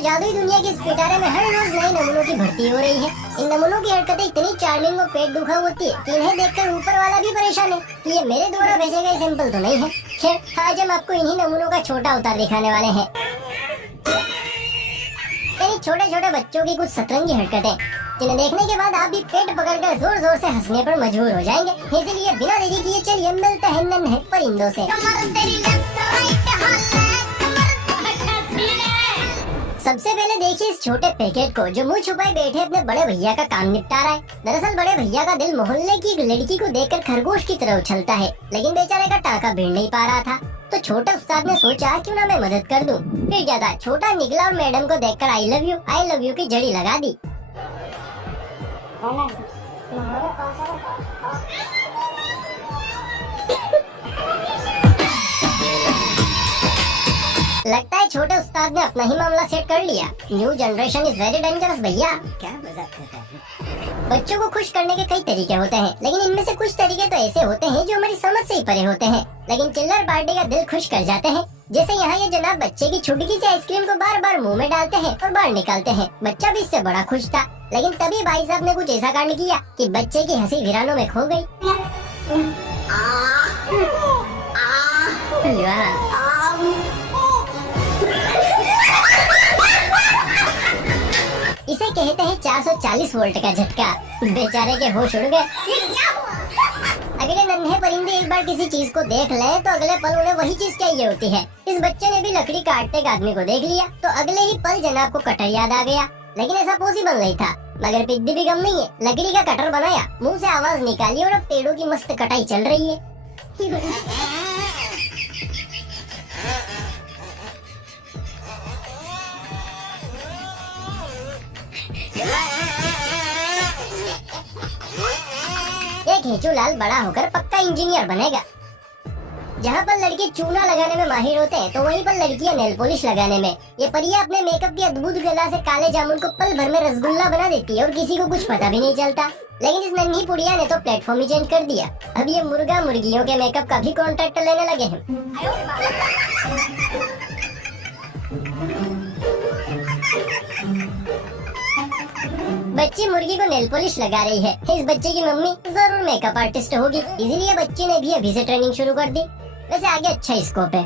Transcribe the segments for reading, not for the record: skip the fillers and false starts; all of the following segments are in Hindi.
जादुई दुनिया की इस पिटारे में हर रोज नए नमूनों की भर्ती हो रही है। इन नमूनों की हरकतें इतनी चार्मिंग और पेट दुखा होती है कि इन्हें देखकर ऊपर वाला भी परेशान है कि ये मेरे द्वारा भेजे गए सैंपल तो नहीं है। खैर, आज हम आपको इन्हीं नमूनों का छोटा अवतार दिखाने वाले हैं। यानी छोटे छोटे बच्चों की कुछ सतरंगी हरकतें, जिन्हें देखने के बाद आप भी पेट पकड़कर जोर जोर से हंसने पर मजबूर हो जाएंगे। इसलिए बिना देरी किए चलिए मिलते हैं नन्हे परिंदों से। सबसे पहले देखिए इस छोटे पैकेट को, जो मुंह छुपाए बैठे अपने बड़े भैया का काम निपटा रहा है। दरअसल बड़े भैया का दिल मोहल्ले की एक लड़की को देखकर खरगोश की तरह उछलता है, लेकिन बेचारे का टाका भिड़ नहीं पा रहा था। तो छोटे उस्ताद ने सोचा क्यों ना मैं मदद कर दूं। फिर क्या था, छोटा निकला और मैडम को देखकर आई लव यू की जड़ी लगा दी। लगता है छोटे उस्ताद ने अपना ही मामला सेट कर लिया। New generation is very dangerous भैया। क्या मजाक करता है। बच्चों को खुश करने के कई तरीके होते हैं, लेकिन इनमें से कुछ तरीके तो ऐसे होते हैं जो हमारी समझ से ही परे होते हैं, लेकिन चिल्लर पार्टी का दिल खुश कर जाते हैं। जैसे यहाँ ये जनाब बच्चे की छुटकी से आइसक्रीम को बार बार मुंह में डालते हैं और बाहर निकालते हैं। बच्चा भी इससे बड़ा खुश था, लेकिन तभी भाई साहब ने कुछ ऐसा कांड किया कि बच्चे की हंसी वीरानों में खो गई। इसे कहते हैं 440 वोल्ट का झटका। बेचारे के होश उड़ गए। अगले नन्हे परिंदे एक बार किसी चीज को देख लें तो अगले पल उन्हें वही चीज चाहिए होती है। इस बच्चे ने भी लकड़ी काटते एक आदमी को देख लिया तो अगले ही पल जनाब को कटर याद आ गया, लेकिन ऐसा पॉसिबल नहीं था। मगर पिद्दी भी गम नहीं है, लकड़ी का कटर बनाया, मुंह से आवाज निकाली और अब पेड़ों की मस्त कटाई चल रही है। एक हेचूलाल बड़ा होकर पक्का इंजीनियर बनेगा। जहाँ पर लड़के चूना लगाने में माहिर होते हैं तो वहीं पर लड़कियां नेल पॉलिश लगाने में। ये परियां अपने मेकअप की अद्भुत कला से काले जामुन को पल भर में रसगुल्ला बना देती है और किसी को कुछ पता भी नहीं चलता। लेकिन इस नन्ही पुड़िया ने तो प्लेटफॉर्म ही चेंज कर दिया। अब ये मुर्गा मुर्गियों के मेकअप का भी कॉन्ट्रैक्ट लेने लगे हैं। बच्ची मुर्गी को नेल पॉलिश लगा रही है। इस बच्चे की मम्मी जरूर मेकअप आर्टिस्ट होगी, इसीलिए बच्ची ने भी अभी से ट्रेनिंग शुरू कर दी। वैसे आगे अच्छा स्कोप है।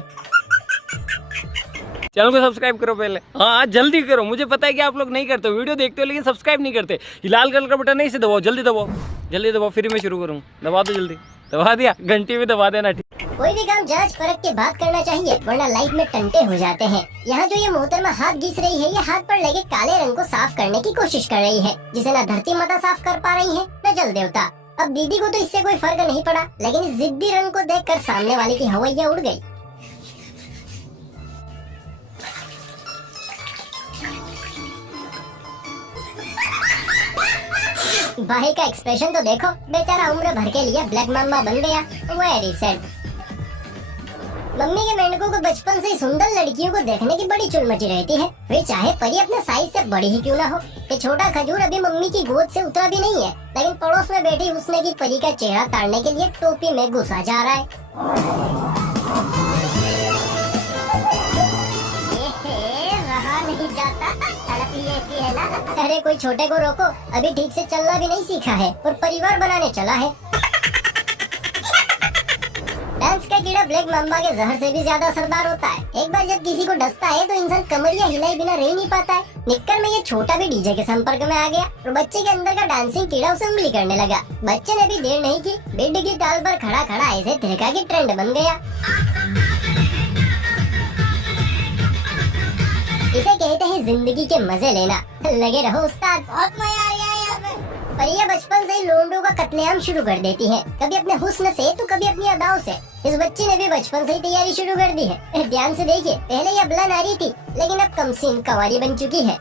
चैनल को सब्सक्राइब करो पहले। हाँ जल्दी करो, मुझे पता है कि आप लोग नहीं करते हो, वीडियो देखते हो लेकिन सब्सक्राइब नहीं करते। ये लाल कलर का बटन नहीं, इसे दबाओ, जल्दी दबाओ, जल्दी दबाओ, फिर मैं शुरू करूँ। दबा दो जल्दी, दबा दिया, घंटी भी दबा देना। ठीक, कोई भी काम जांच परख के बाद करना चाहिए, वरना लाइफ में टंटे हो जाते हैं। यहाँ जो ये मोहतरमा हाथ घिस रही है, ये हाथ पर लगे काले रंग को साफ करने की कोशिश कर रही है, जिसे न धरती माता साफ कर पा रही है न जल देवता। अब दीदी को तो इससे कोई फर्क नहीं पड़ा, लेकिन इस जिद्दी रंग को देखकर सामने वाले की हवैया उड़ गई। भाई का एक्सप्रेशन तो देखो, बेचारा उम्र भर के लिए ब्लैक मामा बन गया। Very sad. मम्मी के मेंढकों को बचपन से सुंदर लड़कियों को देखने की बड़ी चुल मची रहती है, फिर चाहे परी अपने साइज से बड़ी ही क्यों ना हो। ये छोटा खजूर अभी मम्मी की गोद से उतरा भी नहीं है, लेकिन पड़ोस में बैठी उसने की परी का चेहरा ताड़ने के लिए टोपी में घुसा जा रहा है। रहा नहीं जाता, तड़प ही ऐसी है ना। अरे कोई छोटे को रोको, अभी ठीक से चलना भी नहीं सीखा है और परिवार बनाने चला है। डांस का कीड़ा ब्लैक माम्बा के जहर से भी ज्यादा असरदार होता है। एक बार जब किसी को डसता है तो इंसान कमरिया हिलाए बिना रह नहीं पाता है। निक्कर में ये छोटा भी डीजे के संपर्क में आ गया और बच्चे के अंदर का डांसिंग कीड़ा उसे उंगली करने लगा। बच्चे ने भी देर नहीं की, बेड की ताल पर खड़ा खड़ा ऐसे थिरका की ट्रेंड बन गया। इसे कहते हैं जिंदगी के मजे लेना। लगे रहो उस्ताद, बहुत मजा आ गया यहाँ पे। परियां बचपन से ही लोंडों का कत्लेआम शुरू कर देती हैं, कभी अपने हुस्न से तो कभी अपनी अदाओं से। इस बच्ची ने भी बचपन से ही तैयारी शुरू कर दी है। ध्यान से देखिए, पहले ये अबला नारी थी, लेकिन अब कमसीन कवारी बन चुकी है।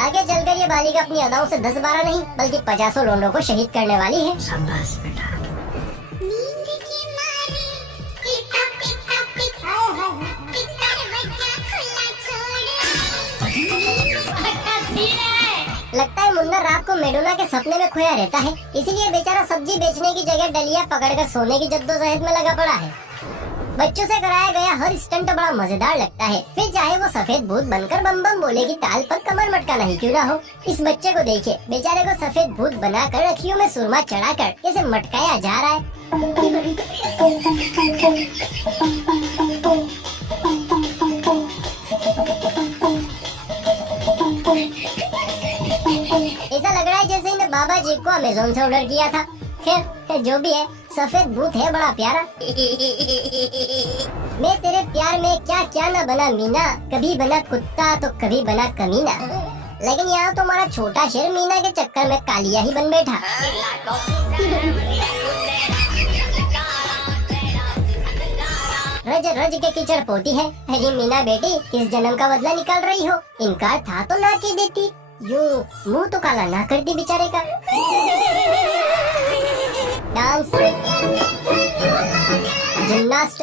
आगे चलकर ये बालिका अपनी अदाओं से 10-12 नहीं बल्कि 50 लोंडों को शहीद करने वाली है। शाबाश बेटा। लगता है मुन्ना रात को मेडोना के सपने में खोया रहता है, इसीलिए बेचारा सब्जी बेचने की जगह डलिया पकड़कर सोने की जद्दोजहद में लगा पड़ा है। बच्चों से कराया गया हर स्टंट बड़ा मजेदार लगता है, फिर चाहे वो सफेद भूत बनकर बम बम बोले की ताल पर कमर मटकाना ही क्यों ना हो। इस बच्चे को देखिए, बेचारे को सफेद भूत बनाकर अखियों में सुरमा चढ़ाकर कैसे मटकाया जा रहा है। ऐसा लग रहा है जैसे इन्हें बाबा जी को अमेज़न से ऑर्डर किया था। खैर जो भी है, सफेद भूत है बड़ा प्यारा। मैं तेरे प्यार में क्या क्या न बना मीना, कभी बना कुत्ता तो कभी बना कमीना, लेकिन यहाँ तो हमारा छोटा शेर मीना के चक्कर में कालिया ही बन बैठा। रज रज के कीचड़ पोती है, अरे मीना बेटी किस जन्म का बदला निकाल रही हो, इनकार था तो ना की देती, यूं मुंह तो काला ना करती बेचारे का। डांस, जिम्नास्ट,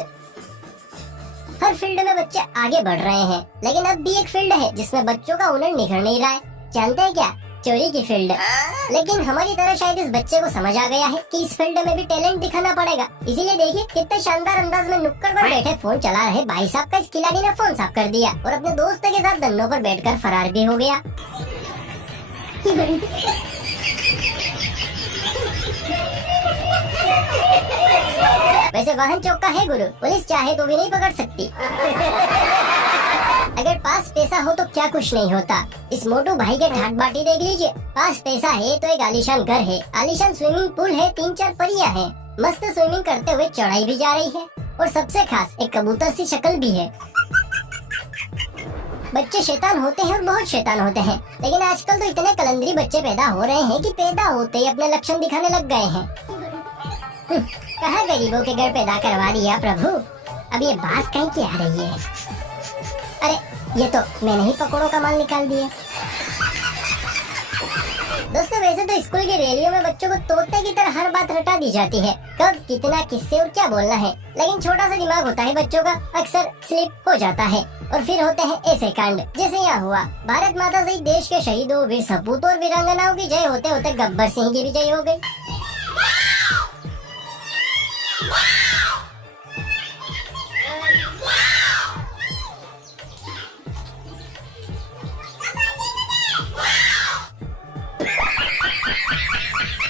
हर फील्ड में बच्चे आगे बढ़ रहे हैं, लेकिन अब भी एक फील्ड है जिसमें बच्चों का हुनर निखर नहीं रहा है। जानते हैं क्या? चोरी की फील्ड। लेकिन हमारी तरह शायद इस बच्चे को समझ आ गया है कि इस फील्ड में भी टैलेंट दिखाना पड़ेगा, इसीलिए देखिए कितने शानदार अंदाज में नुक्कड़ पर बैठे फोन चला रहे भाई साहब का इस खिलाड़ी ने फोन साफ कर दिया और अपने दोस्त के साथ धन्नों पर बैठकर फरार भी हो गया। वैसे वाहन चौका है गुरु, पुलिस चाहे तो भी नहीं पकड़ सकती। अगर पास पैसा हो तो क्या कुछ नहीं होता। इस मोटू भाई के ठाट बाटी देख लीजिए, पास पैसा है तो एक आलीशान घर है, आलीशान स्विमिंग पूल है, 3-4 परियां हैं, मस्त स्विमिंग करते हुए चढ़ाई भी जा रही है और सबसे खास एक कबूतर सी शक्ल भी है। बच्चे शैतान होते हैं और बहुत शैतान होते हैं, लेकिन आजकल तो इतने कलंदरी बच्चे पैदा हो रहे हैं कि पैदा होते ही अपने लक्षण दिखाने लग गए हैं। कहाँ गरीबों के घर पैदा करवा दिया प्रभु, अब ये बात कहीं की आ रही है। अरे ये तो मैंने ही पकौड़ों का माल निकाल दिया। दोस्तों वैसे तो स्कूल की रैलियों में बच्चों को तोते की तरह हर बात रटा दी जाती है, कब कितना किससे और क्या बोलना है, लेकिन छोटा सा दिमाग होता है बच्चों का, अक्सर स्लिप हो जाता है और फिर होते हैं ऐसे कांड जैसे यहाँ हुआ। भारत माता सहित देश के शहीदों, वीर सपूतों और वीरांगनाओं की जय होते होते गब्बर सिंह की भी जय हो गई।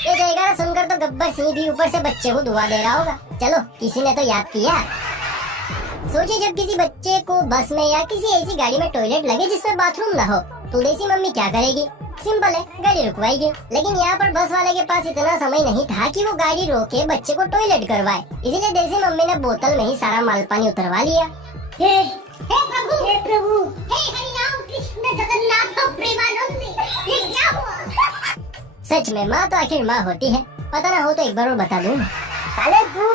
ये जयकारा सुनकर तो गब्बर सिंह भी ऊपर से बच्चे को दुआ दे रहा होगा। चलो किसी ने तो याद किया। सोचिए जब किसी बच्चे को बस में या किसी ऐसी गाड़ी में टॉयलेट लगे जिसमें बाथरूम न हो तो देसी मम्मी क्या करेगी? सिंपल है, गाड़ी रुकवाएगी। लेकिन यहाँ पर बस वाले के पास इतना समय नहीं था कि वो गाड़ी रोके बच्चे को टॉयलेट करवाए, इसीलिए देसी मम्मी ने बोतल में ही सारा माल पानी उतरवा लिया। हे प्रभु, हे प्रभु, हे हरिनाम कृष्ण जगन्नाथ प्रेमानंद, ये क्या हुआ? सच में माँ तो आखिर माँ होती है, पता ना हो तो एक बार और बता दूं। साले तू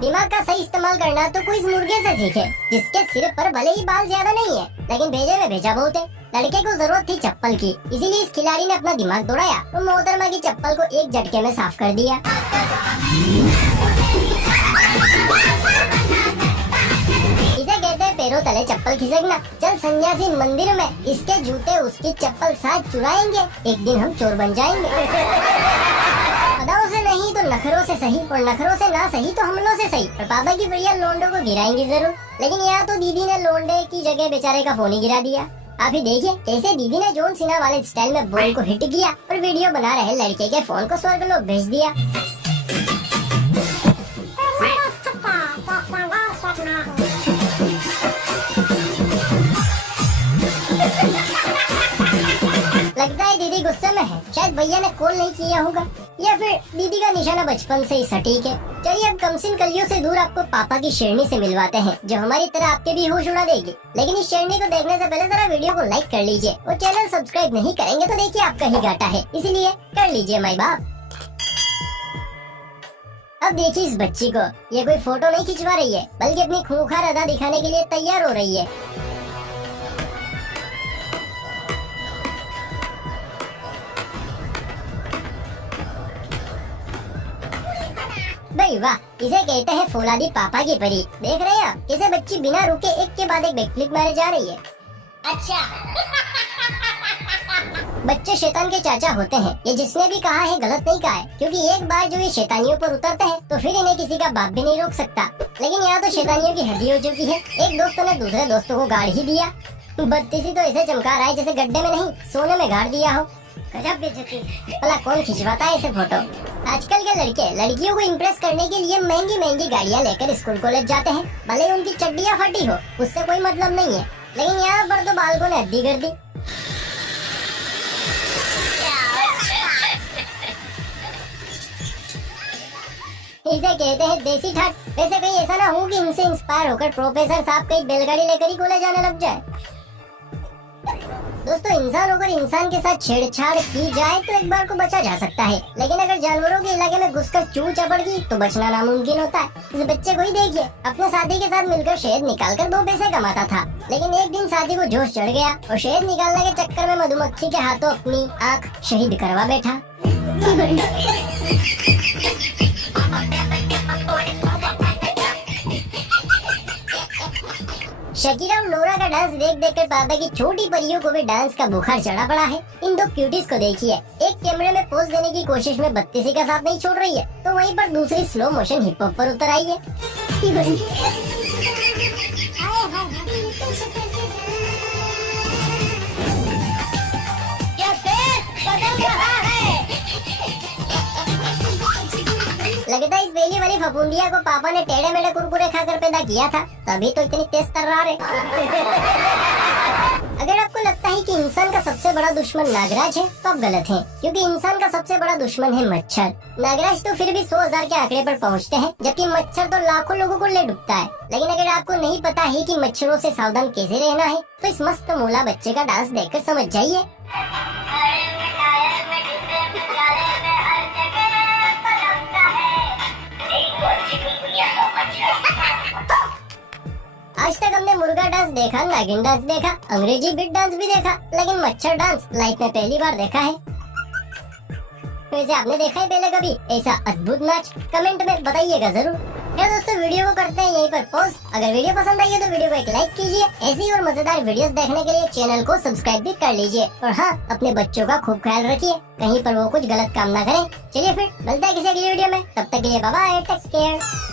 दिमाग का सही इस्तेमाल करना तो कोई इस मुर्गे से सीखे जिसके सिर पर भले ही बाल ज्यादा नहीं है, लेकिन भेजे में भेजा बहुत है। लड़के को जरूरत थी चप्पल की, इसीलिए इस खिलाड़ी ने अपना दिमाग दौड़ाया और मोहतरमा की चप्पल को एक झटके में साफ कर दिया। इसे कहते हैं पैरों तले चप्पल खिसकना। चल सन्यासी मंदिर में, इसके जूते उसकी चप्पल साथ चुराएंगे, एक दिन हम चोर बन जाएंगे। अदाओं से नहीं तो नखरों से सही, और नखरों से ना सही तो हमलों से सही, और बाबा की बढ़िया लोंडो को गिराएंगे जरूर। लेकिन यहाँ तो दीदी ने लोंडे की जगह बेचारे का फोन ही गिरा दिया। आप ही देखिए कैसे दीदी ने जॉन सीना वाले स्टाइल में बॉल को हिट किया और वीडियो बना रहे लड़के के फोन को स्वर्गलोक भेज दिया। लगता है दीदी गुस्से में है, शायद भैया ने कॉल नहीं किया होगा, या फिर दीदी का निशाना बचपन से ही सटीक है। चलिए अब कमसिन कलियों से दूर आपको पापा की शेरनी से मिलवाते हैं, जो हमारी तरह आपके भी होश उड़ा देगी। लेकिन इस शेरनी को देखने से पहले जरा वीडियो को लाइक कर लीजिए, और चैनल सब्सक्राइब नहीं करेंगे तो देखिए आपका ही घाटा है, इसीलिए कर लीजिए माई बाप। अब देखिए इस बच्ची को, ये कोई फोटो नहीं खिंचवा रही है, बल्कि अपनी खूंखार अदा दिखाने के लिए तैयार हो रही है। भाई वाह, इसे कहते हैं फौलादी पापा की परी। देख रहे हैं आप कैसे बच्ची बिना रुके एक के बाद एक बैकफ्लिप मारे जा रही है। अच्छा बच्चे शैतान के चाचा होते हैं, ये जिसने भी कहा है गलत नहीं कहा है, क्योंकि एक बार जो ये शैतानियों पर उतरते हैं तो फिर इन्हें किसी का बाप भी नहीं रोक सकता। लेकिन यहाँ तो शैतानियों की हद ही हो चुकी है। एक दोस्त ने दूसरे दोस्तों को गाड़ ही दिया। बत्तीसी तो ऐसे चमका रहा है जैसे गड्ढे में नहीं सोने में गाड़ दिया हो। गजब बेइज्जती। भला कौन खिंचवाता है ऐसे फोटो। आजकल के लड़के लड़कियों को इम्प्रेस करने के लिए महंगी महंगी गाड़ियाँ लेकर स्कूल कॉलेज जाते हैं। भले उनकी चड्डियाँ फटी हो, उससे कोई मतलब नहीं है, लेकिन यहाँ पर तो बालकों ने हद्दी कर दी। इसे कहते हैं देसी ठाट। वैसे कहीं ऐसा ना हो कि इनसे इंस्पायर होकर प्रोफेसर साहब कहीं बैलगाड़ी लेकर ही कॉलेज जाने लग जाए। दोस्तों, इंसान होकर इंसान के साथ छेड़छाड़ की जाए तो एक बार को बचा जा सकता है, लेकिन अगर जानवरों के इलाके में घुसकर चू चपड़ गई तो बचना नामुमकिन होता है। इस बच्चे को ही देखिए, अपने साथी के साथ मिलकर शहद निकालकर 2 पैसे कमाता था, लेकिन एक दिन साथी को जोश चढ़ गया और शहद निकालने के चक्कर में मधुमक्खी के हाथों अपनी आँख शहीद करवा बैठा। शकीरा और नोरा का डांस देख देख कर पापा की छोटी परियों को भी डांस का बुखार चढ़ा पड़ा है। इन 2 क्यूटीज को देखिए, एक कैमरे में पोज देने की कोशिश में बत्तीसी का साथ नहीं छोड़ रही है, तो वहीं पर दूसरी स्लो मोशन हिप हॉप पर उतर आई है। लगता है इस बेली वाली फफूंदिया को पापा ने टेढ़े मेढ़े कुरकुरे खाकर पैदा किया था, तभी तो इतनी तेज तर्रार है। अगर आपको लगता है कि इंसान का सबसे बड़ा दुश्मन नागराज है तो आप गलत हैं, क्योंकि इंसान का सबसे बड़ा दुश्मन है मच्छर। नागराज तो फिर भी 100,000 के आंकड़े पर पहुंचते हैं, जबकि मच्छर तो लाखों लोगों को ले डूबता है। लेकिन अगर आपको नहीं पता है कि मच्छरों से सावधान कैसे रहना है, तो इस मस्त मोला बच्चे का डांस देखकर समझ जाइए। आज तक हमने मुर्गा डांस देखा, नागिन डांस देखा, अंग्रेजी बीट डांस भी देखा, लेकिन मच्छर डांस लाइफ में पहली बार देखा है। वैसे आपने देखा है पहले कभी ऐसा अद्भुत नाच? कमेंट में बताइएगा जरूर। या दोस्तों, वीडियो को करते हैं यहीं पर पॉज। अगर वीडियो पसंद आई है तो वीडियो को एक लाइक कीजिए। ऐसी और मजेदार वीडियोस देखने के लिए चैनल को सब्सक्राइब भी कर लीजिए। और हाँ, अपने बच्चों का खूब ख्याल रखिए, कहीं पर वो कुछ गलत काम ना करें। चलिए फिर मिलते हैं किसी अगली वीडियो में, तब तक के लिए बाय बाय, टेक केयर।